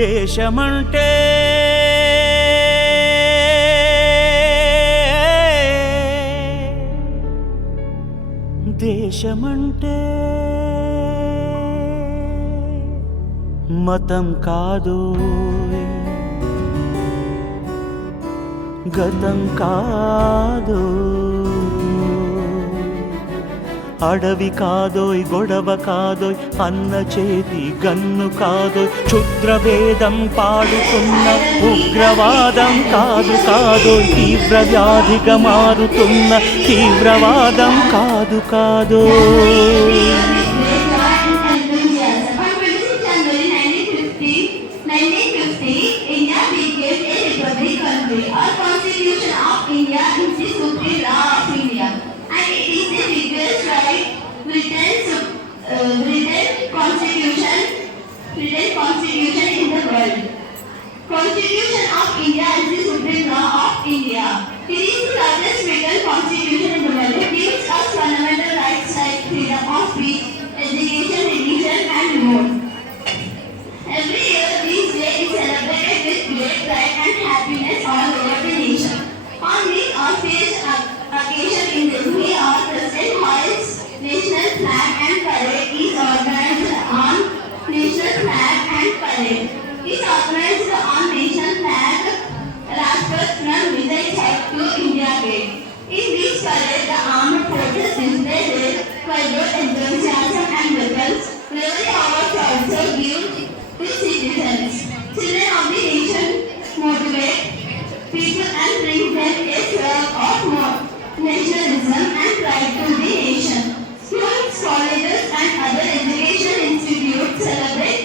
దేశమంటే దేశమంటే మతం కాదు, గతం కాదు, అడవి కాదోయ్, గొడవ కాదోయ్, అన్న చేతి గన్ను కాదోయ్, క్షుద్రభేదం పాడుతున్న ఉగ్రవాదం కాదు కాదోయ్, తీవ్ర వ్యాధిగా మారుతున్న తీవ్రవాదం కాదు కాదోయ్. Written constitution in the world. Constitution of India is the supreme law of India. It is the largest written constitution in the world. It gives us fundamental rights like freedom of speech, education, religion, and more. Every year, this day is celebrated with great pride and happiness all over the nation. On this auspicious occasion in Delhi, our President hoists national flag and parade is organized on national flag and parade. Is organized on national flag Rajpath from Vijay Chowk to India Gate. In this parade, the armed forces display their vibrant enthusiasm and weapons. Bravery awards also give to citizens. Children of the nation motivate people and bring them a sense of nationalism and pride to the nation. Schools, colleges, and other education institutes celebrate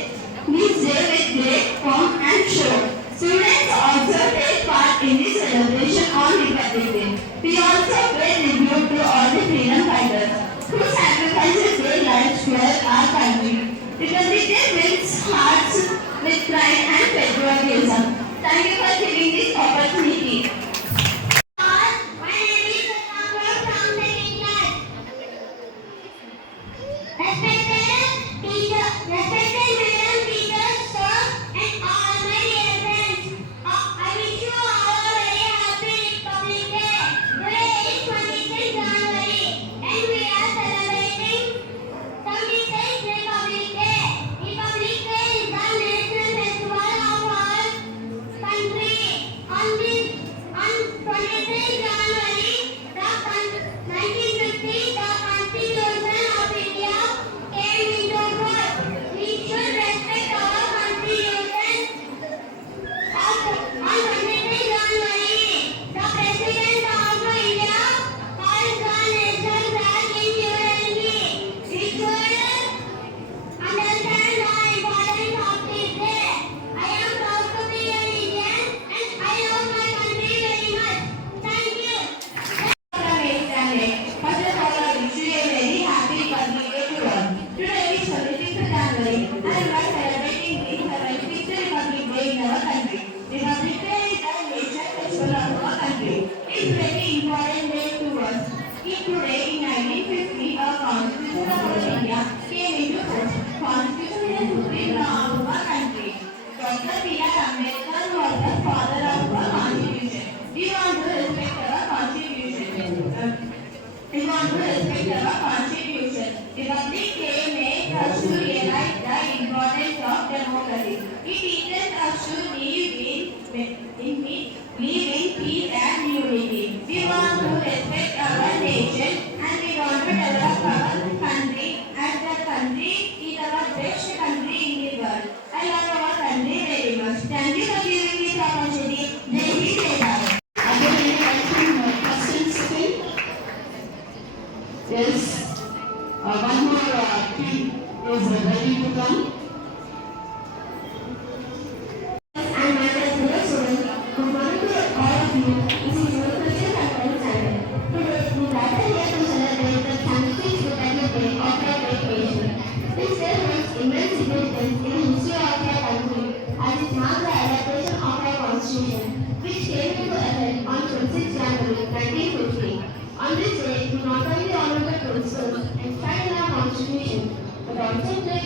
this day with great pomp and show. Students also take part in the celebration on Republic Day. We also pay tribute to all the freedom fighters who sacrificed their lives for our country. Republic Day fills hearts with pride and patriotism. Thank you for giving this opportunity. One more team is ready to come. Which came into effect on 26 January 1950. On this day, we not only honor the principles enshrined in our Constitution, but also pay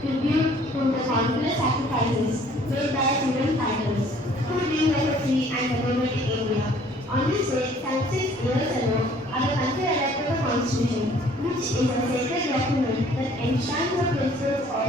tribute to the countless sacrifices made by freedom fighters who lived a free and democratic India. On this day, 76 years ago, our country adopted the Constitution, which is a sacred document that enshrines the principles of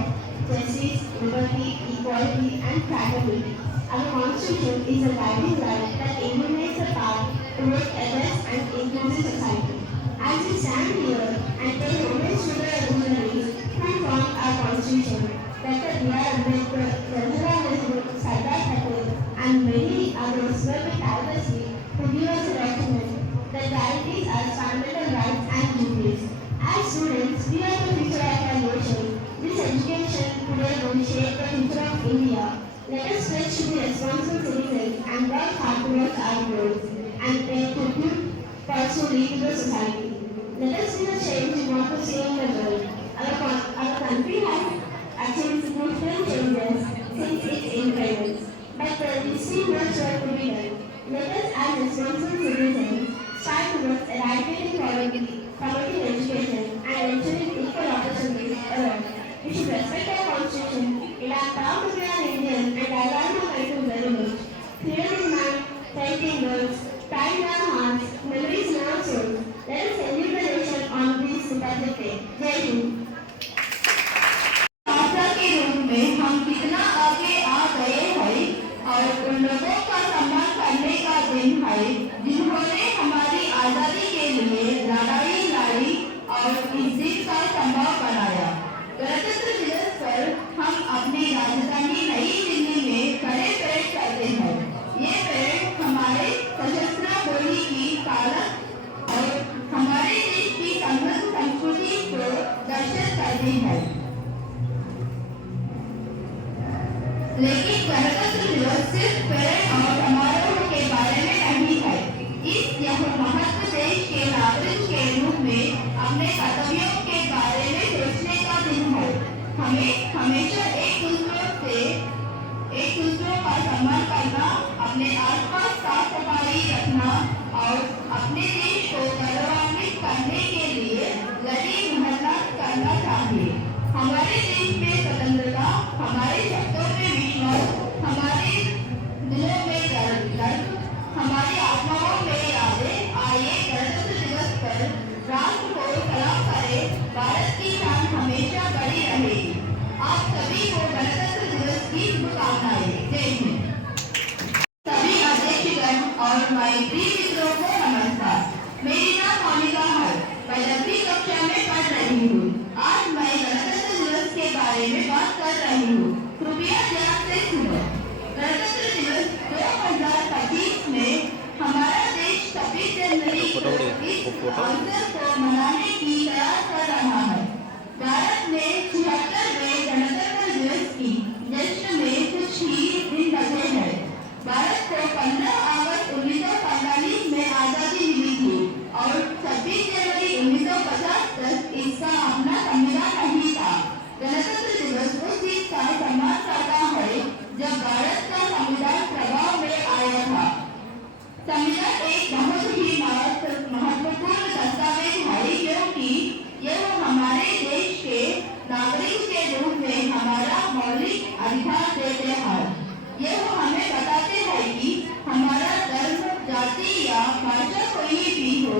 justice, liberty, equality, and fraternity. Our Constitution is a guiding light that illuminates the path towards a just and inclusive society. As we stand here and pay homage to the revolutionaries who formed our Constitution, Dr. B.R. Ambedkar, Jawaharlal Nehru, Sardar Patel, and many others worked tirelessly to give us a document that guarantees us fundamental rights and duties. As students, we are the future of our nation. This education today will shape the future of India. Let us pledge to be responsible citizens and work hard towards our goals and pay tribute personally to the society. Let us be the change we want to see in the world. Our country has achieved significant changes since its independence, but there is still much work to be done. Let us, as responsible citizens, strive towards eradicating poverty, promoting education, and ensuring equal opportunities around. We should respect our Constitution. We are proud to be an Indian, and I love my country very much. Freedom in mind, faith in words, pride in our hearts, memories in our souls. Let us salute the nation on this Republic Day. Jai Hind. भाषा के रूप में हम कितना आगे आ गए हैं और उन लोगों का सम्मान करने का दिन है जिन्होंने हमारी आजादी के लिए लड़ाई लड़ी और इस दिन का संभव बनाया। गणतंत्र दिवस पर हम अपनी राजधानी नई दिल्ली में खड़े परेड करते हैं। ये परेड हमारे सशस्त्र बलों की ताकत और हमारे देश की समृद्ध संस्कृति को दर्शित करती है। लेकिन गणतंत्र दिवस सिर्फ परेड और समारोह के बारे में नहीं है। यह महत्व देश के नागरिक के रूप में अपने कर्तव्यों के बारे में सोचने का दिन है। हमें हमेशा एक दूसरों का सम्मान करना, अपने आसपास साफ सफाई रखना और अपने देश को गौरवान्वित करने के लिए लड़ी मेहनत करना चाहिए। हमारे देश में स्वतंत्रता, हमारे शब्दों में विश्वास, हमारे दिलों में गर्व, हमारी आत्माओं में यादें। आइए गणतंत्र दिवस पर राष्ट्र को सलाम करें। भारत की शान हमेशा बड़ी रहेगी। आप सभी को गणतंत्र दिवस की शुभकामनाएं। जय हिंद। सभी अध्यक्षगण और मैत्री मित्रों को नमस्कार। मेरी नाम मोनिका है। मैं 10वीं कक्षा में पढ़ रही हूँ। आज मैं गणतंत्र दिवस के बारे में बात कर रही हूँ। कृपया ध्यान से सुनो। गणतंत्र दिवस 2025 में हमारा देश 26 जनवरी को इस अवसर को मनाने की तैयारी कर रहा है। भारत में 76वें गणतंत्र दिवस की जश्न में कुछ ही दिन बचे हैं। भारत को 15 अगस्त 1945 में आजादी मिली थी और 26 जनवरी 1950 तक इसका अपना संविधान नहीं था। गणतंत्र दिवस उस दिन का सम्मान करता है जब भारत का संविधान प्रभाव में आया था। संविधान एक बहुत ही महत्वपूर्ण दस्तावेज है क्योंकि यह हमारे देश के नागरिक के रूप में हमारा मौलिक अधिकार देते हैं। यह हमें बताते हैं कि हमारा धर्म, जाति या भाषा कोई भी हो,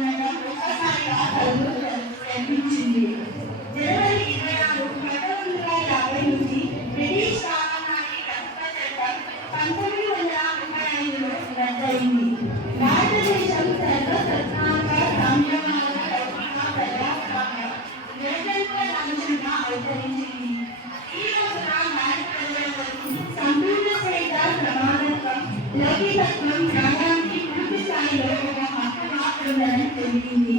ఉండగా ఒక్కసారిగా కలుగులు కనిపించింది. జనవరి 24, 1950 నుంచి బ్రిటిష్ రాజ్యాంగాన్ని ప్రస్తుత చట్టం 1935లో రద్దయింది. భారతదేశం సర్వసత్తాక సంయమన లౌకిక ప్రజాస్వామ్య నిరంతర లక్ష్యంగా అవతరించింది. ఈ రోజున భారత ప్రజలందరూ సంపూర్ణ స్వేచ్ఛ, సమానత్వం, లౌకికత్వం న్యాయానికి పూర్తి స్థాయిలో ఒక హక్కుగా ఉందని తెలిపింది.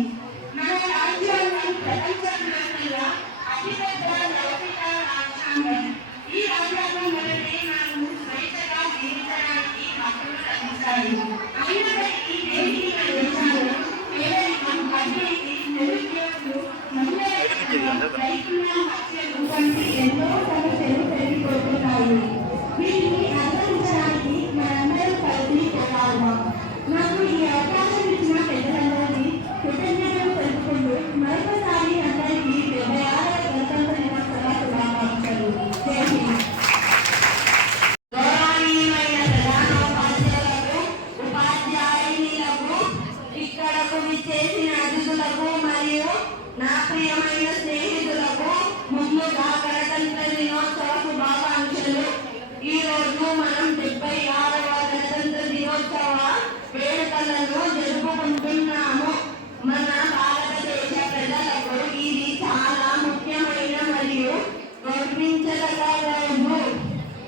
మన రాజ్యాంగం ప్రపంచవ్యాప్తంగా అతిపెద్ద లౌకిక రాజ్యాంగం. ఈ రాజ్యాంగం వల్లనే మనకు స్వేచ్ఛగా జీవించడానికి హక్కులు లభిస్తాయి. అయినప్పటికీ దేశీయ దేశాల్లో పేదరికం, అవినీతి, నిరుద్యోగులు, మహిళల రైతుల హత్యలు వంటి ఎన్నో సమస్యలు పెరిగిపోతున్నాయి. వీటిని అధిగమించడానికి మనందరం కలిసి పోరాడదాం. నాకు ఈ అవకాశం ఇచ్చిన పెద్దలందరికీ కృతజ్ఞతలు తెలుపుకుంటూ మరొకసారి అందరికీ 76వ గణతంత్ర దినోత్సవ శుభాకాంక్షలు. జై హింద్. గౌరవనీయమైన ప్రధానోపాధ్యాయులకు, ఉపాధ్యాయులకు, ఇక్కడకు విచ్చేసిన అతిథులకు మరియు నా ప్రియమైన స్నేహితులకు ముందుగా గణతంత్ర దినోత్సవ శుభాకాంక్షలు. ఈ రోజు మనం 76వ గణతంత్ర దినోత్సవ వేడుకలను జరుపుకుంటున్నాము. మన భారతదేశ ప్రజలకు ఇది చాలా ముఖ్యమైన మరియు గౌరవించదగ్గ రోజు.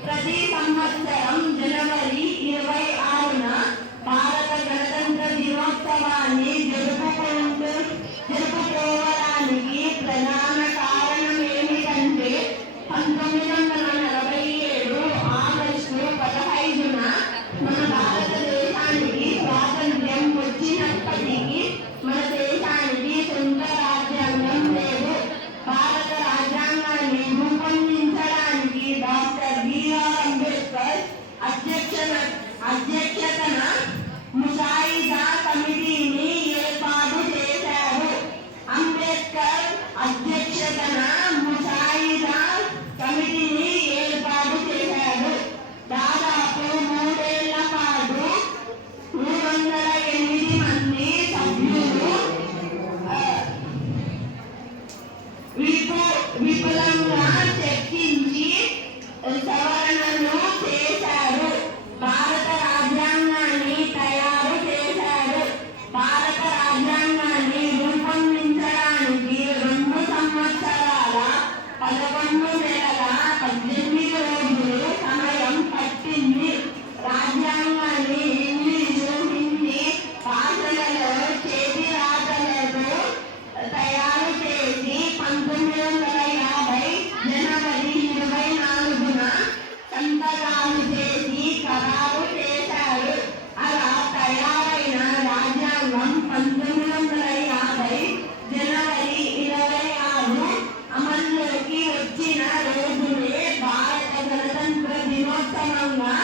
ప్రతి సంవత్సరం జనవరి 26న భారత గణతంత్ర దినోత్సవాన్ని జరుపుకోవడానికి ప్రధాన కారణం ఏమిటంటే 1947 ఆగస్టు 15న మన భారతదేశానికి స్వాతంత్ర్యం వచ్చినప్పటికీ మన దేశానికి సొంత రాజ్యాంగం లేదు. భారత రాజ్యాంగాన్ని రూపొందించడానికి డాక్టర్ బిఆర్ అంబేద్కర్ అధ్యక్షతన ముసాయిదా కమిటీని ఏర్పాటు చేశారు. అంబేద్కర్ అధ్యక్షతన ముసాయిదా కమిటీని ఏర్పాటు చేశారు. దాదాపు 3 ఏళ్ల పాటు 308 మంది సభ్యులు విపులంగా చర్చించి సవరణలు చేశారు. భారత రాజ్యాంగాన్ని తయారు చేశారు. భారత రాజ్యాంగాన్ని రూపొందించడానికి 2 సంవత్సరాల 11 నెలల 18 రోజులు సమయం పట్టింది. రాజ్యాంగాన్ని ఇంగ్లీషు, హిందీ భాషలలో చేతి రాతలతో తయారు చేసి 1950 జనవరి 24న సంతకాలు చేసి ఖరారు చేశారు. అలా తయారైన రాజ్యాంగం 1950 జనవరి 26 అమల్లోకి వచ్చిన రోజునే భారత గణతంత్ర దినోత్సవంగా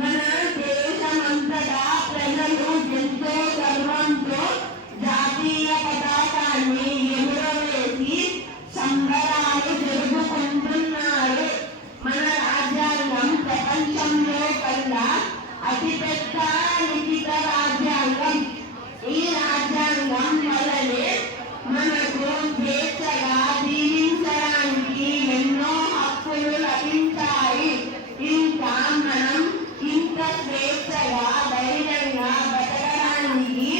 మన దేశమంతటా ప్రజలు ఎంతో గర్వంతో జాతీయ పతాకాన్ని ఎగురవేసి సంబరాలు జరుపుకుంటున్నారు. మన రాజ్యాంగం ప్రపంచంలో కల్లా అతిపెద్ద లిఖిత రాజ్యాంగం. ఈ రాజ్యాంగం వల్లనే మనకు స్వేచ్ఛగా జీవించడానికి ఎన్నో హక్కులు లభించాయి. ఇంకా మనం ఇంత స్వేచ్ఛగా ధైర్యంగా బతకడానికి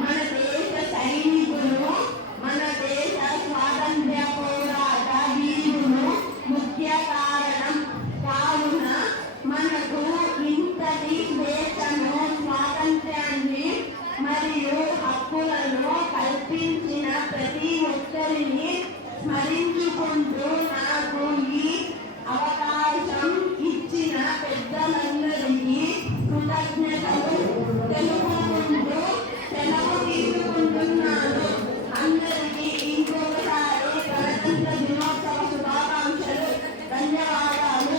మన దేశ సైనికులు, మన దేశ స్వాతంత్ర్య పోరాట వీరులు ముఖ్య కారణం. కావున మనకు ఇంతటి స్వేచ్ఛను, స్వాతంత్ర్యాన్ని మరియు హక్కులను కల్పించిన ప్రతి ఒక్కరిని స్మరించుకుంటూ నాకు ఈ అవకాశం ఇచ్చిన పెద్దలందరికీ కృతజ్ఞతలు తెలుపుకుంటూ సెలవు తీసుకుంటున్నాను. అందరికీ ఇంకొకసారి గణతంత్ర దినోత్సవ శుభాకాంక్షలు. ధన్యవాదాలు.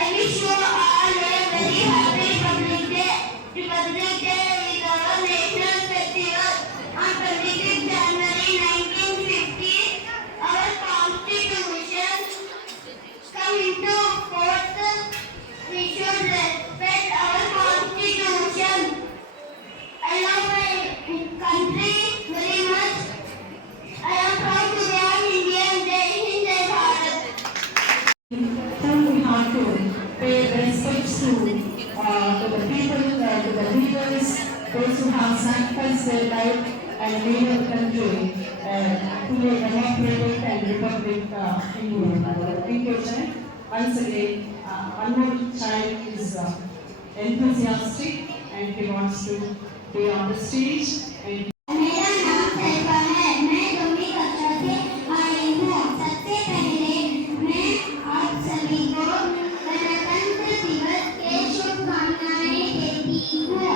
I wish you all a very happy Republic Day. Republic Day is our come into fourth, we should respect our constitution. I love my country very much. I am proud to be an Indian. Jai Hind, Jai Bharat. Then we have to pay respects to the people, to the leaders, those who have sacrificed their life and made our country to a democratic and republic India. Thank you, child. Once again, one more child is enthusiastic and he wants to be on the stage and मेरा नाम सैफा है। मैं 2वीं कक्षा से आई हूँ। सबसे पहले मैं आप सभी को गणतंत्र दिवस के शुभकामनाएं देती हूँ।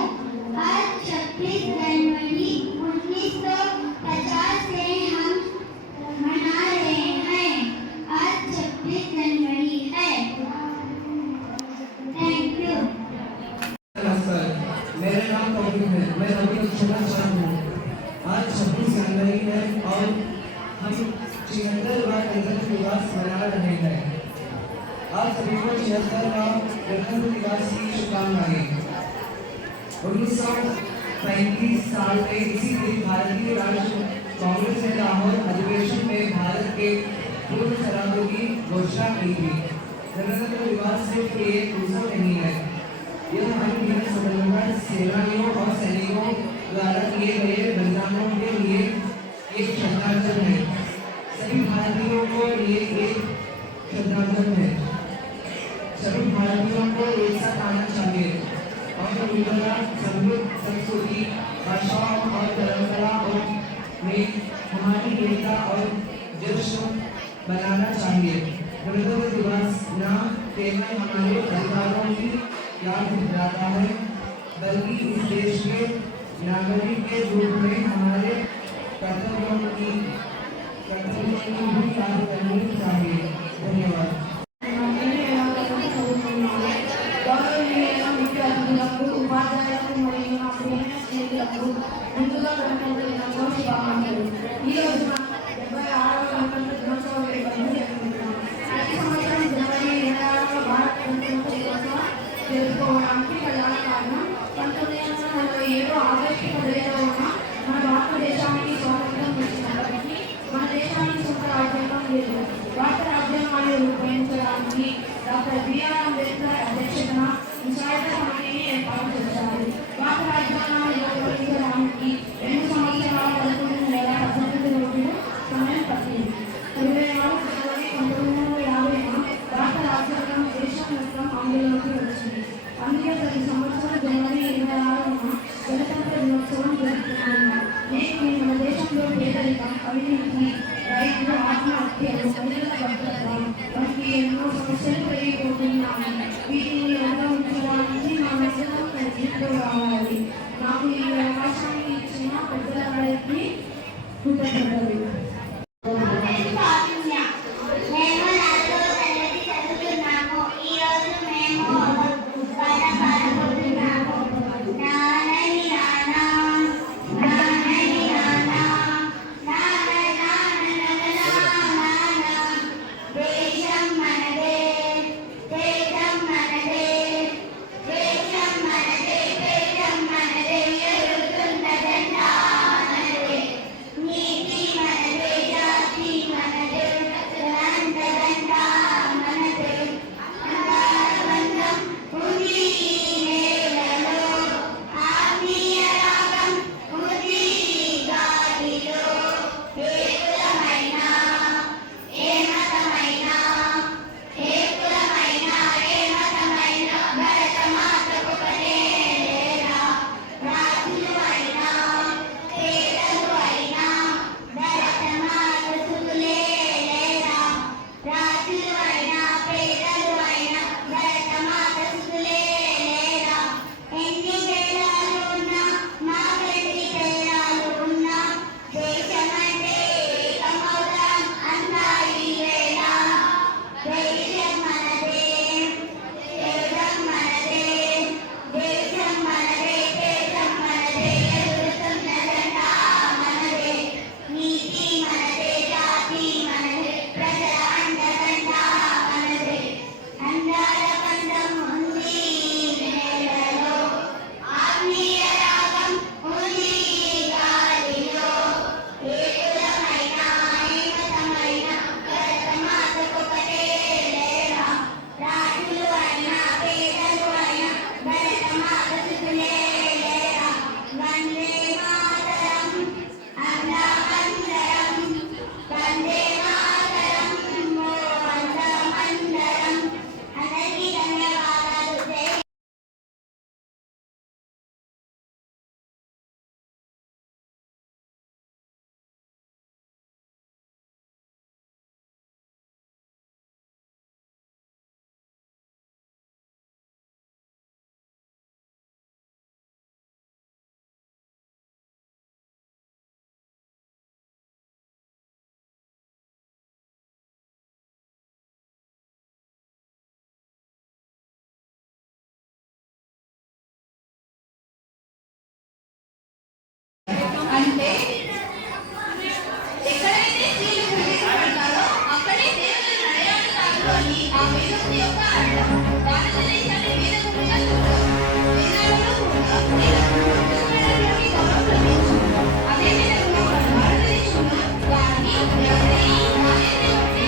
आज 26 जनवरी 1950 से हम मना रहे हैं। आज 26 जनवरी है। Thank you. नमस्कार, मेरा नाम कपिल है। मैं अभी छोटा सा हूँ। आज 26 जनवरी है और हम 76 बार गणतंत्र दिवस मना रहे हैं। आज सभी को 76वां गणतंत्र दिवस की शुभकामनाएं। 1935 साल में इसी दिन भारतीय राष्ट्रीय कांग्रेस ने लाहौर अधिवेशन में भारत के पूर्ण सरहदों की घोषणा की थी। गणतंत्र दिवस सिर्फ एक उत्सव नहीं है, यह अनगिनत स्वतंत्रता सेनानियों और सैनिकों द्वारा किए गए बलिदानों के लिए एक श्रद्धांजलि है। सभी भारतीयों को ये एक श्रद्धांजलि है। सभी भारतीयों को एक साथ आना चाहिए और विभिन्न समृद्ध संस्कृति, भाषाओं और परंपराओं में हमारी एकता और जश्न बनाना चाहिए। गणतंत्र दिवस न केवल हमारे अधिकारों की याद दिलाता है, बल्कि इस देश के नागरिक के रूप में हमारे कर्तव्यों की भी याद करनी चाहिए। धन्यवाद। ఉపాధ్యాయులకు మరియు నా ప్రియమైన స్నేహితులకు ముందుగా గణతంత్ర దినోత్సవ శుభాకాంక్షలు. ఈ రోజున 76వ గణతంత్ర దినోత్సవ వేడుకలను జరుపుకుంటున్నాం. ప్రతి సంవత్సరం జనవరి 26వ భారత గణతంత్ర దినోత్సవం జరుపుకోవడానికి ప్రధాన కారణం 1947 ఆగస్టు 15న మన భారతదేశానికి స్వాతంత్రం వచ్చినప్పటికీ మన దేశానికి సొంత రాజ్యాంగం లేదు. భారత రాజ్యాంగాన్ని రూపొందించడానికి డాక్టర్ బిఆర్ అంబేద్కర్ అధ్యక్షతన ముసాయిదా కమిటీని ఏర్పాటు చేశారు. భారత రాజ్యాంగాన్ని రూపొందించడానికి 2 సంవత్సరాల 11 నెలల 18 రోజులు సమయం పట్టింది. 24 జనవరి 1950న భారత రాజ్యాంగం దేశం మొత్తం అమలులోకి వచ్చింది. అందుకే ప్రతి సంవత్సరం జనవరి 26న గణతంత్ర దినోత్సవం జరుపుతున్నాము. నేటి మన దేశంలో పేదరికం, అవినీతి, రైతులు ఆత్మహత్యలు, ప్రజల భద్రత వంటి ఎన్నో సమస్యలు పెరిగిపోతున్నాయి. వీటిని అనుభవించడానికి మనమందరం ప్రయత్నంలో రావాలి. నాకు ఈ అవకాశాన్ని ఇచ్చిన అంటే ఎక్కడైతే స్త్రీలు పూజించబడతారో అక్కడే దేవుని నడయాడు కాదు అని ఆ వేదం యొక్క అర్థం. భారతదేశాన్ని వేదభూమిగా చూస్తారు. వేదాలలో కూడా స్త్రీలకు ఉచితమైనటువంటి గౌరవం లభించింది. అదేవిధంగా మన భారతదేశంలో గాంధీ, గాంధీ, గాంధీ వంటి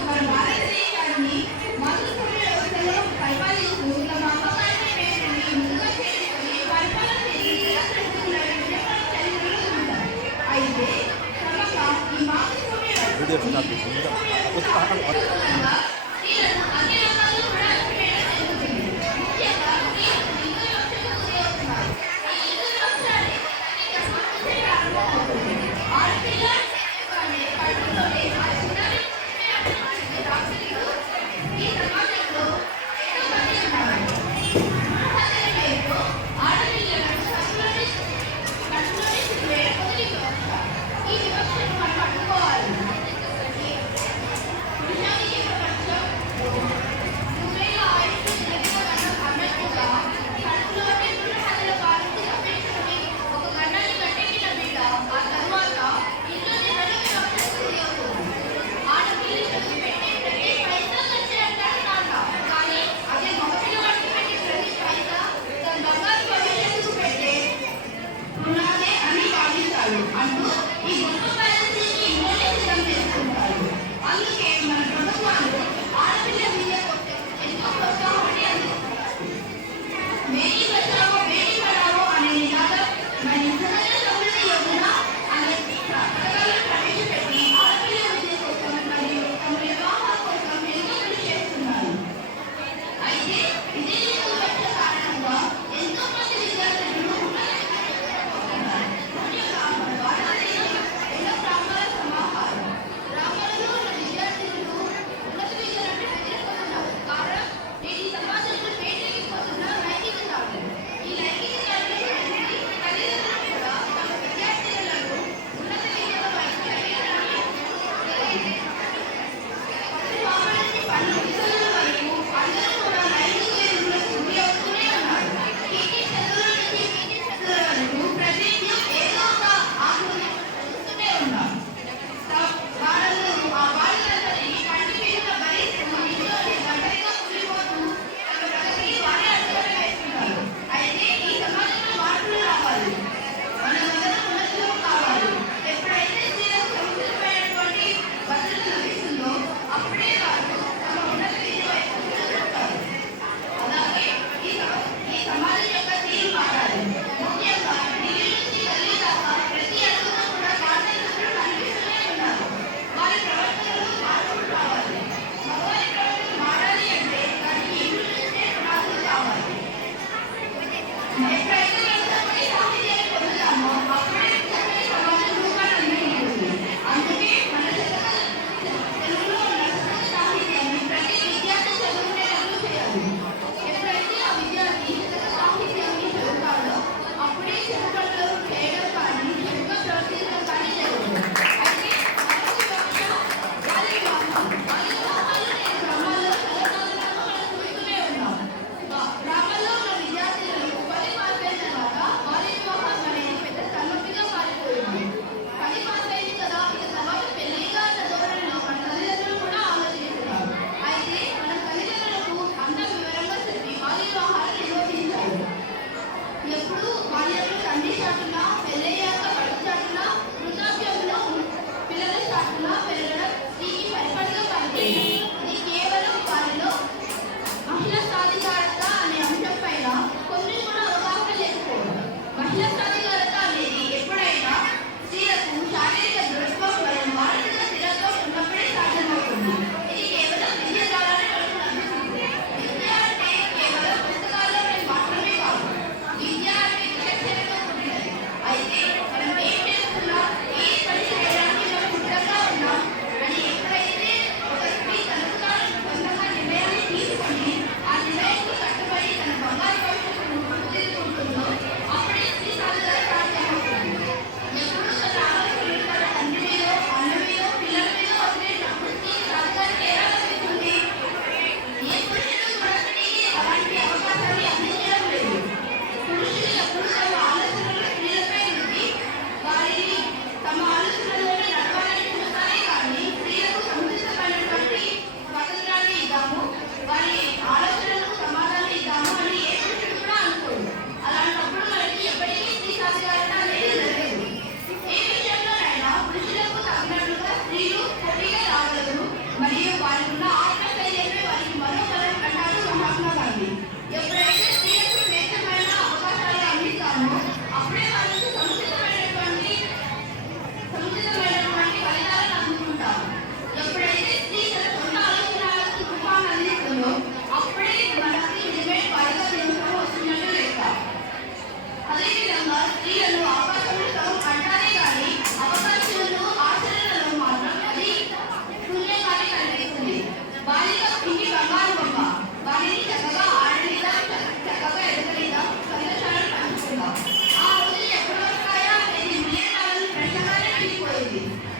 మన భారతదేశాన్ని మందుకుల వ్యవస్థలో పరిపాలిస్తూ తమ అమ్మకాన్ని పేరుని ముందుగా చేసుకుని పరిపాలన చేసి చరిత్రలో ఉంటారు. అయితే క్రమంగా ఈ మాతృభూమి వ్యవస్థ స్త్రీలను అన్ని రంగాల్లో కూడా అణచివేయడం జరుగుతుంది. ముఖ్యంగా స్త్రీలు లింగ వివక్షకు గురవుతున్నారు. ఈ లింగ వివక్ష అనేది అనేక సమస్యలు ప్రారంభమవుతుంది. ఆడపిల్ల అనే కడుపులోనే ఆ చిన్నారి రాక్షసులు ఈ సమాజంలో ఎంతో మంది ఉన్నారు. అతని పేరుతో ఆడపిల్లలను కడుపులోనే వేయడం మొదటి వివక్ష. ఈ వివక్షను మనం అడ్డుకోవాలి. పురుషానికి ప్రపంచం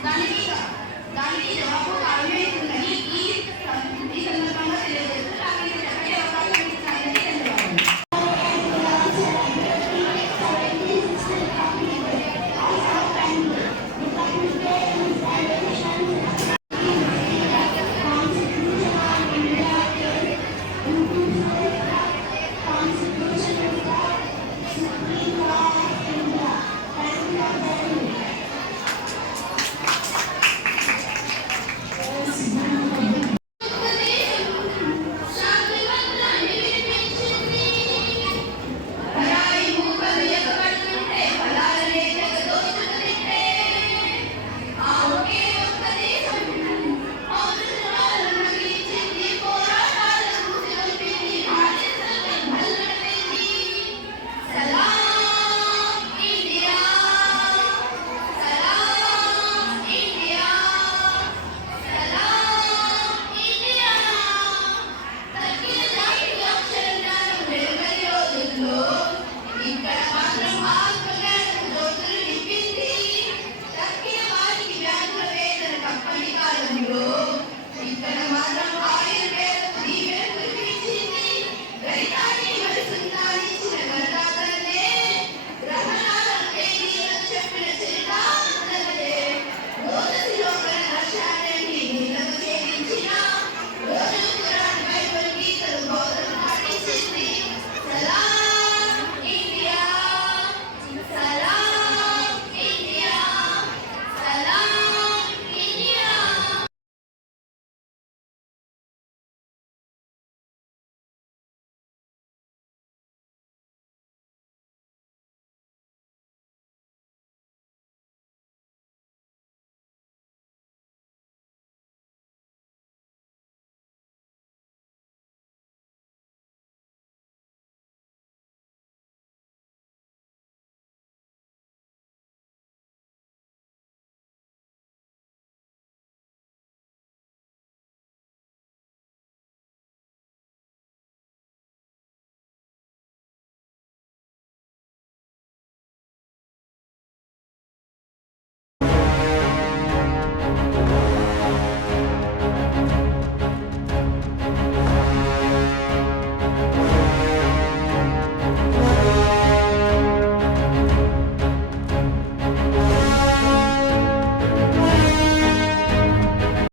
దానికి జవాబు కారణమవుతుందని ఈ సందర్భంగా తెలియజేస్తున్నాను.